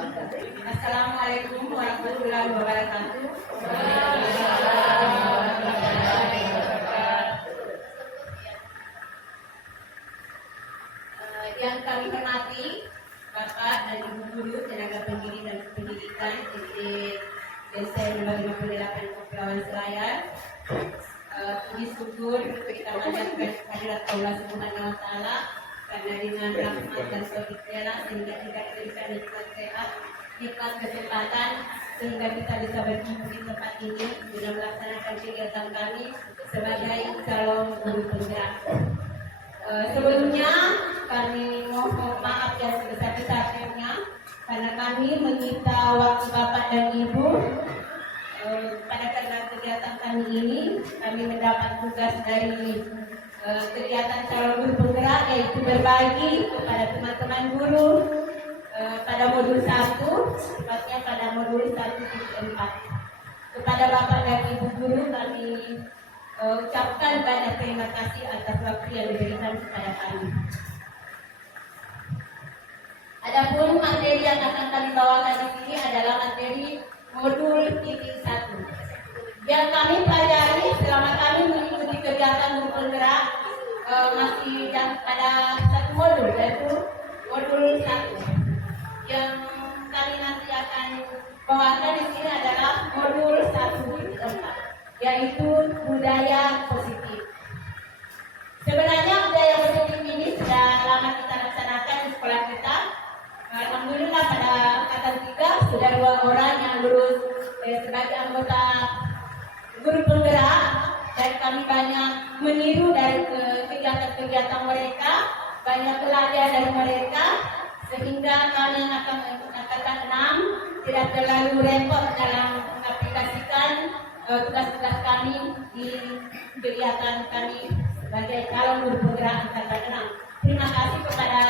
Assalamualaikum warahmatullahi wabarakatuh. Yang kami hormati Bapak dan Ibu Guru, tenaga pendidik dan pendidikan di DSN 58 Kepulauan Selayar. Puji syukur kita panjatkan kehadirat Allah Subhanahu wa Ta'ala, karena dengan rahmat dan taufik-Nya sehingga kita diberikan nikmat kesempatan sehingga kita bisa berkumpul di tempat ini guna melaksanakan kegiatan kami sebagai calon guru penggerak. Sebelumnya kami mohon maaf yang sebesar-besarnya karena kami meminta waktu Bapak dan Ibu. Pada kegiatan kami ini kami mendapat tugas dari kegiatan calon guru penggerak, yaitu berbagi kepada teman-teman guru pada modul 1, tepatnya pada modul 1.4. Kepada Bapak dan Ibu guru kami ucapkan banyak terima kasih atas waktu yang diberikan kepada kami. Adapun materi yang akan kami bawakan di sini adalah materi modul titik 1 yang kami pelajari selama kami mengikuti kegiatan guru penggerak masih pada satu modul, yaitu modul 1. Yang kami nanti akan bawakan di sini adalah modul 1.4, yaitu budaya positif. Sebenarnya budaya positif ini sudah lama kita laksanakan di sekolah kita. Alhamdulillah pada angkatan 3 sudah 2 orang yang lulus sebagai anggota guru penggerak, dan kami banyak meniru dari kegiatan-kegiatan mereka, banyak belajar dari mereka, sehingga kami akan angkatan 6 tidak terlalu repot dalam mengaplikasikan tugas-tugas kami di kegiatan kami sebagai calon guru penggerak angkatan 6. Terima kasih kepada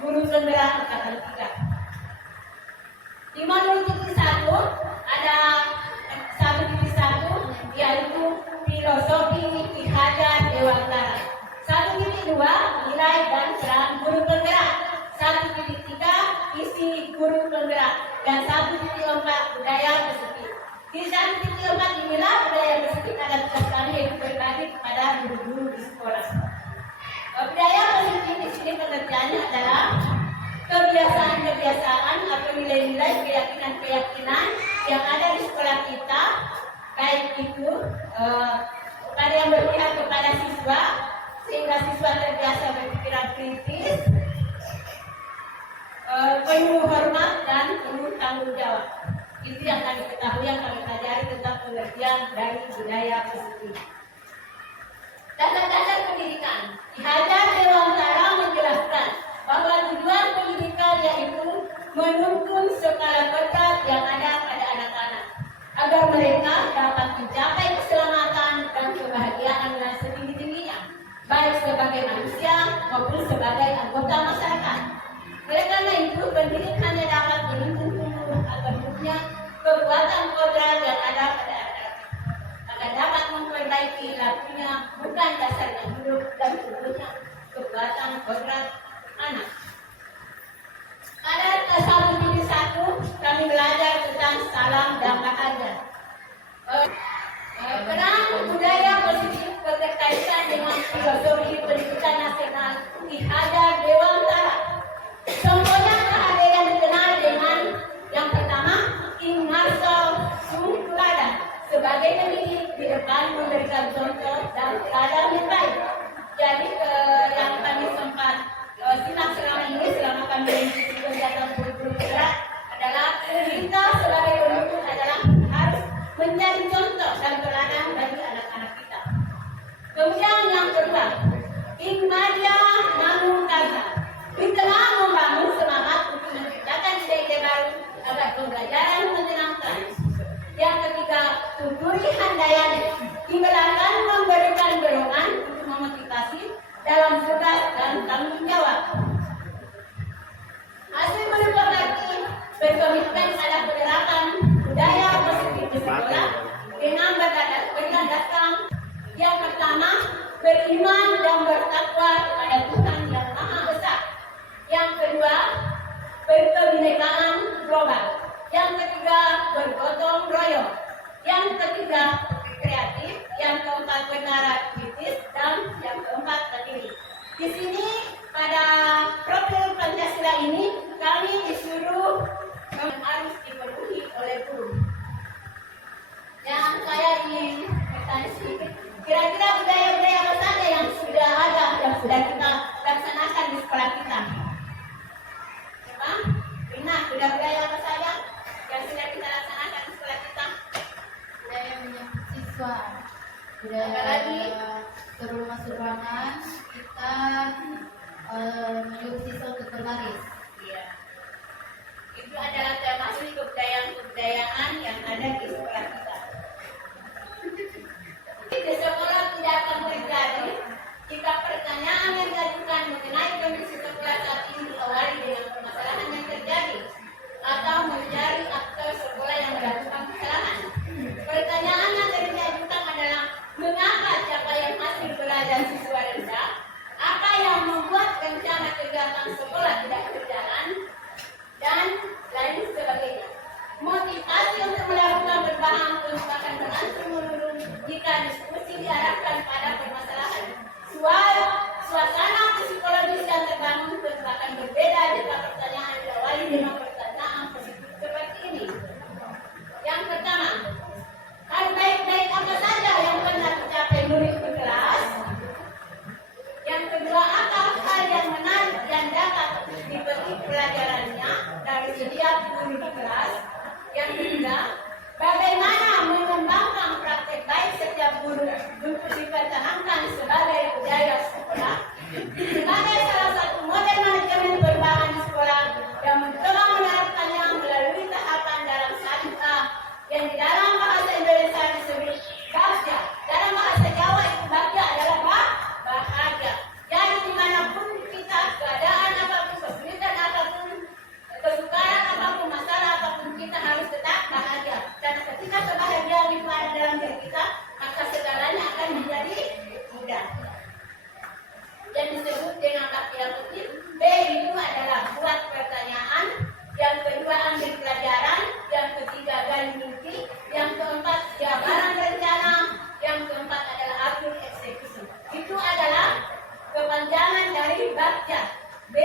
guru penggerak angkatan 3. Di modul titik 1 ada 1.1, yaitu filosofi Ki Hajar Dewantara. 1.2 nilai dan peran guru penggerak. 1.3 isi guru penggerak, dan 1.4 budaya positif. Di 1.4 inilah budaya positif ada tugas kami, yaitu berbagi kepada guru-guru di sekolah. Budaya positif di sini pengertiannya adalah kebiasaan-kebiasaan atau nilai-nilai, keyakinan-keyakinan yang ada di sekolah kita, baik itu pada yang berpihak kepada siswa sehingga siswa terbiasa berpikiran kritis, penuh hormat dan penuh tanggung jawab. Itu yang kami ketahui, yang kami pelajari tentang pengertian dari budaya positif. Dasar-dasar pendidikan. Ki Hajar Dewantara menjelaskan bahwa tujuan pendidikan yaitu menuntun skala kodrat yang ada pada anak-anak agar mereka dapat mencapai keselamatan dan kebahagiaan yang setinggi-tingginya, baik sebagai manusia maupun sebagai anggota masyarakat. Oleh karena itu, pendidik hanya dapat menuntun tumbuh atau hidupnya kekuatan kodrat yang ada pada anak agar dapat memperbaiki lakunya, bukan dasarnya hidup dan tubuhnya kekuatan kodrat anak. Pada 1.1 kami belajar tentang salam dan bahagia. Peran budaya positif berkaitan dengan filosofi pendidikan nasional Ki Hajar Dewantara. Contohnya ada yang dikenal dengan yang pertama, King Marshal Sung Teladan sebagai pendidik di depan memberikan contoh dan teladan yang baik. Jadi yang kami sempat rencana kegiatan sekolah tidak berjalan, dan lain sebagainya. Motivasi untuk melakukan berbahan akan berangsur menurun jika diskusi diarahkan pada permasalahan. Suasana psikologis yang terbangun tentu akan berbeda jika pertanyaan diawali dengan pertanyaan positif seperti ini. Yang pertama, hal baik-baik apa saja yang pernah dicapai murid di kelas? Yang kedua, apa hal yang menarik yang dapat dipetik pelajarannya dari setiap guru di kelas? Yang ketiga, bagaimana mengembangkan praktek baik setiap guru untuk dipertahankan sebagai budaya sekolah? Sebagai salah satu model manajemen berbahan di sekolah yang mencoba menerapkannya melalui tahapan dalam syariah yang di dalam bahasa Indonesia disebut bagja. Dalam bahasa Jawa itu bagja adalah bahagia. Jadi dimanapun kita, keadaan apapun, kesulitan apapun, kesukaran apapun, masalah apapun, kita harus tetap bahagia. Karena ketika kebahagiaan itu ada dalam diri kita, maka segalanya akan menjadi mudah. Yang disebut dengan latihan rutin. B itu adalah buat pertanyaan. Yang kedua, ambil pelajaran. Yang ketiga, gali mimpi. Yang keempat, jabaran rencana. Yang keempat adalah atur eksekusi. Itu adalah kepanjangan dari bagja. B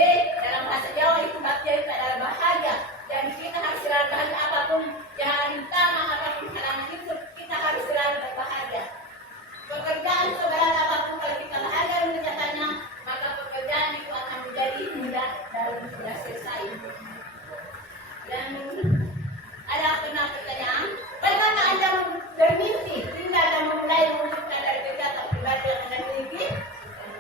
dalam bahasa Jawa itu bagja itu adalah bahagia. Dan kita harus selalu bahagia apapun yang rintangan apapun halangan itu, kita harus selalu berbahagia. Pekerjaan seberat apapun kalau kita bahagia mengerjakannya, maka pekerjaan itu akan menjadi mudah dan mudah selesai. Dan ada pernah pertanyaan, bagaimana Anda bermimpi hingga Anda memulai mewujudkan dari kegiatan pribadi yang Anda miliki?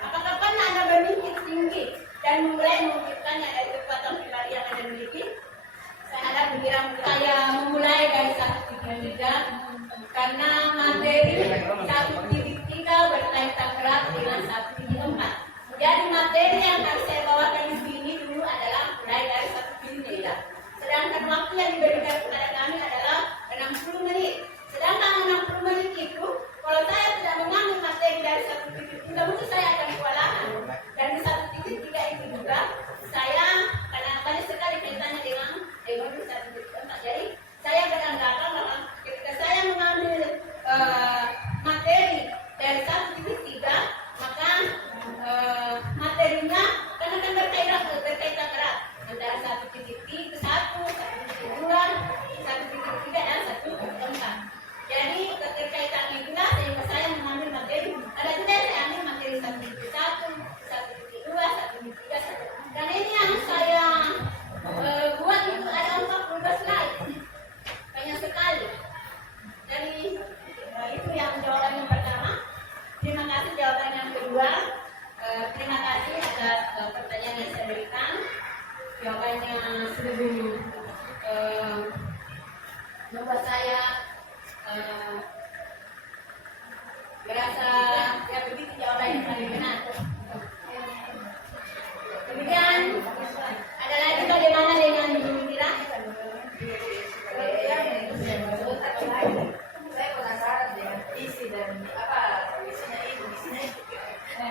Apakah pernah Anda bermimpi tinggi dan memulai mewujudkannya dari kekuatan pribadi yang Anda miliki? Saya harap saya memulai dari 1.3 karena materi 1.3 berkaitan erat dengan 1.4. Jadi materi yang harus saya bawakan di sini dulu adalah mulai dari 1.3. Sedangkan waktu yang diberikan kepada kami adalah 60 menit. Sedangkan 60 menit itu, kalau saya tidak mengambil materi dari 1.3, mungkin saya akan kewalahan. Dan di 1.3 itu juga, saya karena banyak sekali kaitannya dengan modul 1.4. Jadi, saya beranggapan bahwa ketika saya mengambil materi dari 1.3, maka materinya karena kan berkaitan erat antara 1.1, 1.2, 1.3 dan 1.4. Jadi keterkaitan itulah sehingga saya mengambil materi. Ada juga saya ambil materi 1.1, 1.2, 1.3, dan ini yang saya buat itu ada 40 slide, banyak sekali. Jadi itu yang jawaban yang pertama. Terima kasih jawaban yang kedua. Terima kasih atas pertanyaan yang saya berikan. Jawabannya sungguh membuat saya merasa ya begitu jawabannya paling benar. Kemudian ada lagi bagaimana dengan Ibu Mira? Saya penasaran dengan isi dan apa isinya itu.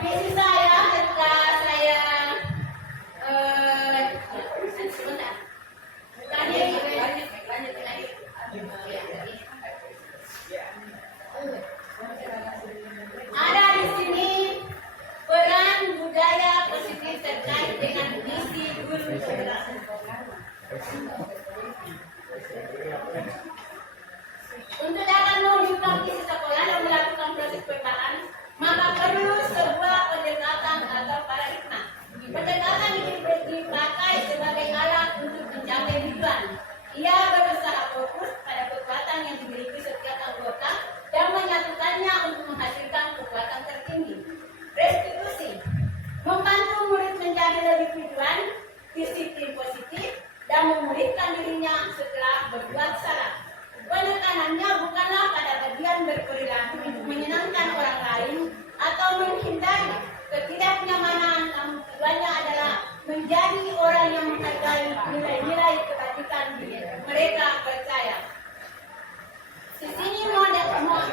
Visi saya ketika saya sebentar. Lanjut lagi. Ada di sini peran budaya positif terkait dengan misi guru. Untuk dapat mewujudkan visi sekolah dan melakukan proses perubahan, maka perlu sebuah pendekatan atau paradigma. Pendekatan ini dipakai sebagai alat untuk mencapai tujuan. Ia berusaha fokus pada kekuatan yang dimiliki setiap anggota dan menyatukannya untuk menghasilkan kekuatan tertinggi. Restitusi membantu murid menjadi lebih tujuan, disiplin positif, dan memulihkan dirinya setelah berbuat salah. Penekanannya bukanlah pada bagian berperilaku untuk menyenangkan orang lain atau menghindari ketidaknyamanan, namun tujuannya adalah menjadi orang yang menghargai nilai-nilai kebajikan mereka percaya.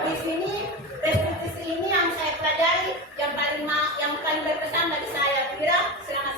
Di sini restitusi ini yang saya pelajari yang paling berkesan bagi saya. Kira selama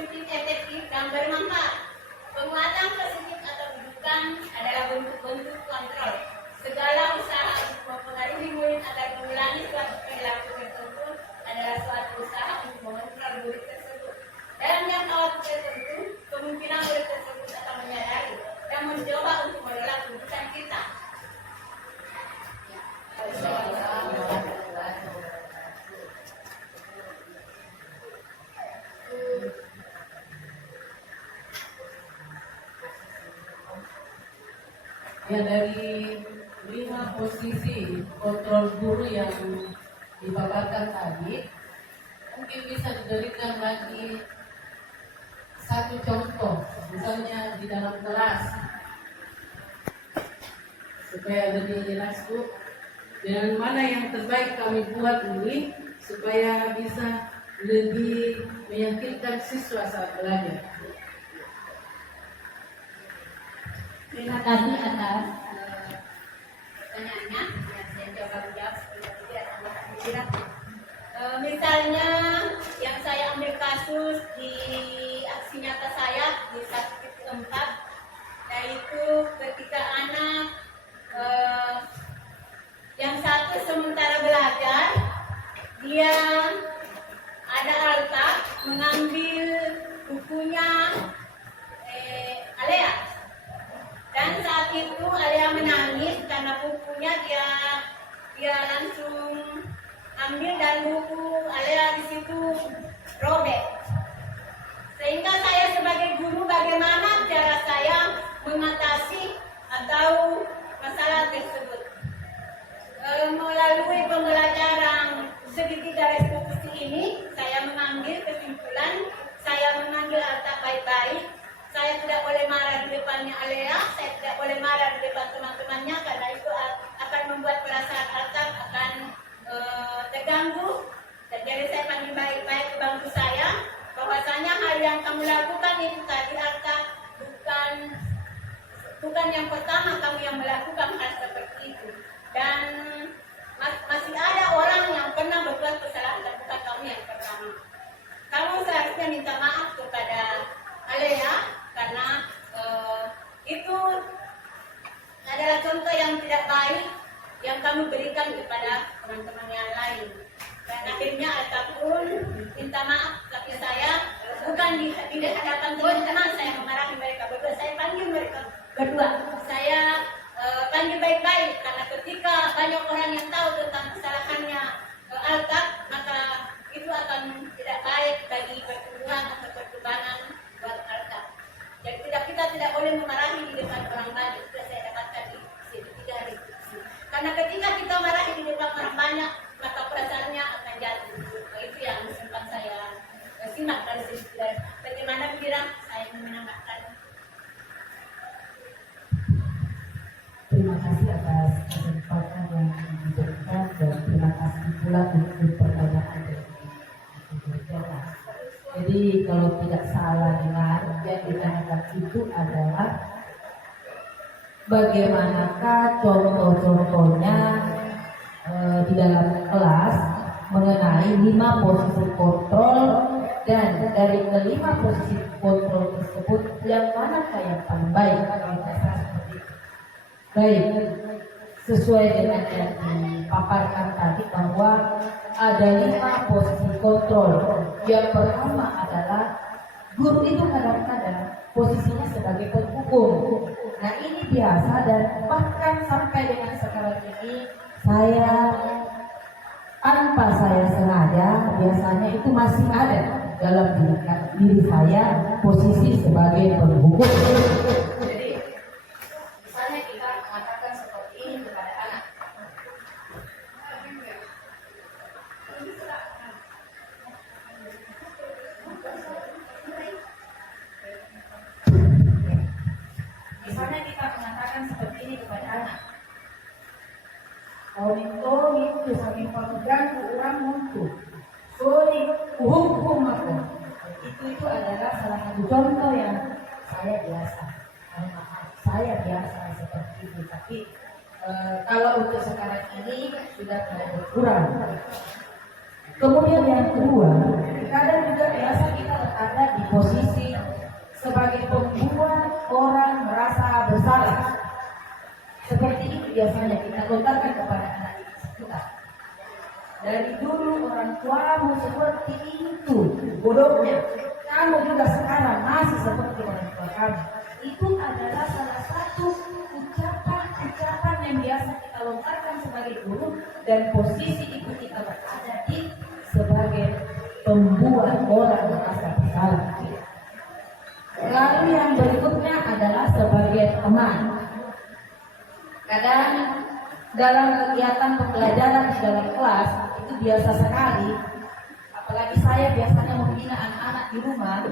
positif efektif dan bermanfaat. Penguatan positif atau dudukan adalah bentuk-bentuk kontrol. Segala usaha untuk mempengaruhi murid agar mengulangi suatu perilaku tertentu adalah suatu usaha untuk mengontrol murid tersebut. Dalam jangka waktu tertentu, kemungkinan murid tersebut akan menyadari dan mencoba untuk menolak tuntutan kita. Ya, dari 5 posisi kontrol guru yang dipaparkan tadi, mungkin bisa diberikan lagi satu contoh, misalnya di dalam kelas, supaya lebih jelas tuh dengan mana yang terbaik kami buat ini supaya bisa lebih meyakinkan siswa saat belajar. Terima kasih atas pertanyaannya. Saya coba menjawab seperti tidak tambahkan pikiran. Misalnya yang saya ambil kasus di aksi nyata saya di 1.4, yaitu ketika anak yang satu sementara belajar, dia ada alta mengambil bukunya Alea. Dan saat itu Alea menangis karena bukunya dia langsung ambil dan buku Alea di situ robek. Sehingga saya sebagai guru, bagaimana cara saya mengatasi atau masalah tersebut? Melalui pembelajaran segitiga restitusi ini, saya mengambil kesimpulan, saya mengambil alta baik-baik. Saya tidak boleh marah di depannya Alea, saya tidak boleh marah di depan teman-temannya, karena itu akan membuat perasaan Alta akan terganggu. Jadi saya panggil baik-baik ke bangku saya, bahwasanya hal yang kamu lakukan itu tadi Alta bukan yang pertama kamu yang melakukan hal seperti itu. Dan masih ada orang yang pernah berbuat kesalahan dan bukan kamu yang pertama. Kamu seharusnya minta maaf kepada Alea, karena itu adalah contoh yang tidak baik yang kamu berikan kepada teman-teman yang lain. Dan akhirnya Alta pun minta maaf, tapi saya bukan di hadapan teman-teman saya memarahi mereka berdua, saya panggil mereka berdua, saya panggil baik-baik, karena ketika banyak orang yang tahu tentang kesalahannya Alta, maka itu akan tidak baik bagi pertumbuhan atau perkembangan buat Alta. Jadi kita tidak boleh memarahi di depan orang banyak. Sudah saya dapatkan di segitiga restitusi. Karena ketika kita marahi di depan orang banyak, maka perasaannya akan jatuh. Itu yang sempat saya simak dari segitiga. Bagaimana pikiran saya menambahkan? Terima kasih atas kesempatan yang diberikan dan terima kasih pula untuk pertanyaan dari Ibu Jana. Jadi kalau tidak salah dengar, yang ditanyakan itu adalah bagaimanakah contoh-contohnya di dalam kelas mengenai 5 posisi kontrol, dan dari kelima posisi kontrol tersebut yang manakah yang paling baik? Baik, sesuai dengan yang dipaparkan tadi bahwa ada 5 posisi kontrol. Yang pertama adalah guru itu kadang-kadang posisinya sebagai penghukum. Nah ini biasa, dan bahkan sampai dengan sekarang ini saya tanpa saya sengaja biasanya itu masih ada dalam diri saya posisi sebagai penghukum. Jadi, misalnya kita mengatakan seperti ini kepada anak. Misalnya kita mengatakan seperti ini kepada anak. Kau itu sampai mengganggu orang muncul. Sorry, hukum aku. Itu adalah salah satu contoh yang saya biasa. Saya biasa seperti itu. Tapi kalau untuk sekarang ini sudah mulai berkurang. Kemudian yang kedua, Terkadang juga biasa kita berada di posisi sebagai pembuat orang merasa bersalah. Seperti itu biasanya kita lontarkan kepada anak kita. Dari dulu orang tuamu seperti itu, bodohnya. Kamu juga sekarang masih seperti orang tua kamu. Itu adalah salah satu ucapan-ucapan yang biasa kita lontarkan sebagai guru, dan posisi itu kita berada di sebagai pembuat orang merasa bersalah. Lalu yang berikutnya adalah sebagai teman. Kadang dalam kegiatan pembelajaran di dalam kelas itu biasa sekali, apalagi saya biasanya membina anak-anak di rumah,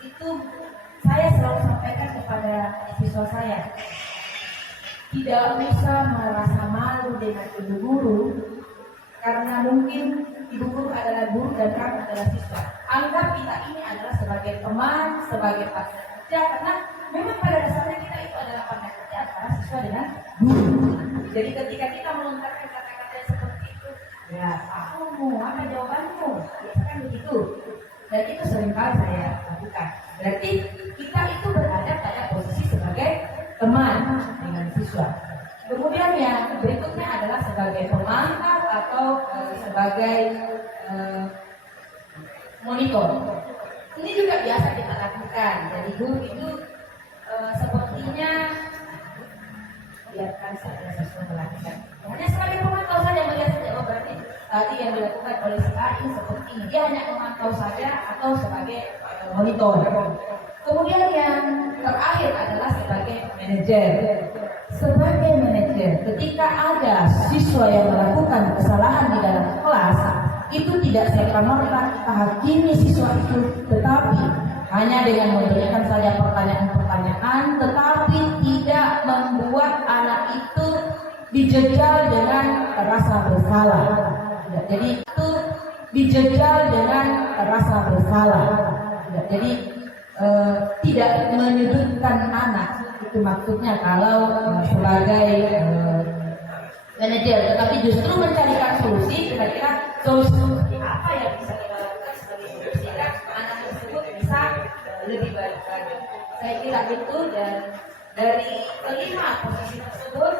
itu saya selalu sampaikan kepada siswa saya, tidak usah merasa malu dengan ibu guru, karena mungkin ibu guru adalah guru dan kamu adalah siswa. Anggap kita ini adalah sebagai teman, sebagai partner kerja, karena memang pada dasarnya kita itu adalah partner kerja antara siswa dengan guru. Jadi ketika kita melontarkan kata-kata seperti itu, ya kamu apa jawabanmu? Biasa kan begitu. Dan itu seringkali saya lakukan. Berarti kita itu berada pada posisi sebagai teman dengan siswa. Kemudian yang berikutnya adalah sebagai pemantau atau sebagai monitor. Ini juga biasa kita lakukan. Jadi guru itu sepertinya biarkan saja siswa melakukan. Hanya sebagai pemantau saja, melihat saja, oh berarti tadi yang dilakukan oleh si A ini seperti ini. Dia hanya memantau saja atau sebagai monitor. Kemudian yang terakhir adalah sebagai manajer. Sebagai manajer, ketika ada siswa yang melakukan kesalahan di dalam kelas, itu tidak serta-merta kita hakimi siswa itu, tetapi hanya dengan memberikan saja pertanyaan-pertanyaan, tetapi tidak membuat anak itu dijejal dengan rasa bersalah. Jadi itu dijejal dengan rasa bersalah. Jadi tidak menyudutkan anak. Itu maksudnya kalau sebagai manajer, tetapi justru mencarikan solusi, kira-kira solusi seperti apa yang bisa kita lakukan sebagai guru sehingga anak tersebut bisa lebih baik lagi. Saya kira itu, dan dari kelima posisi tersebut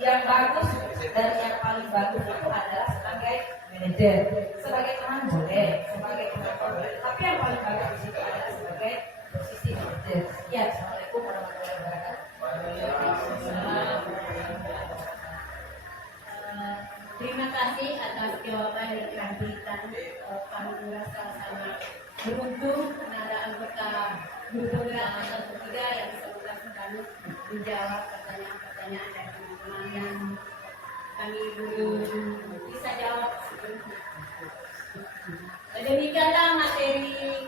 yang bagus dan yang paling bagus itu adalah sebagai manajer. Sebagai teman boleh, sebagai teman boleh, tapi yang paling bagus di situ adalah sebagai posisi manajer. Ya, Assalamualaikum warahmatullahi wabarakatuh. Terima kasih atas jawaban yang diberikan. Kami merasa sangat beruntung ada anggota guru penggerak angkatan ketiga yang bisa kami menjawab pertanyaan-pertanyaan dari teman-teman yang kami belum bisa jawab. Demikianlah materi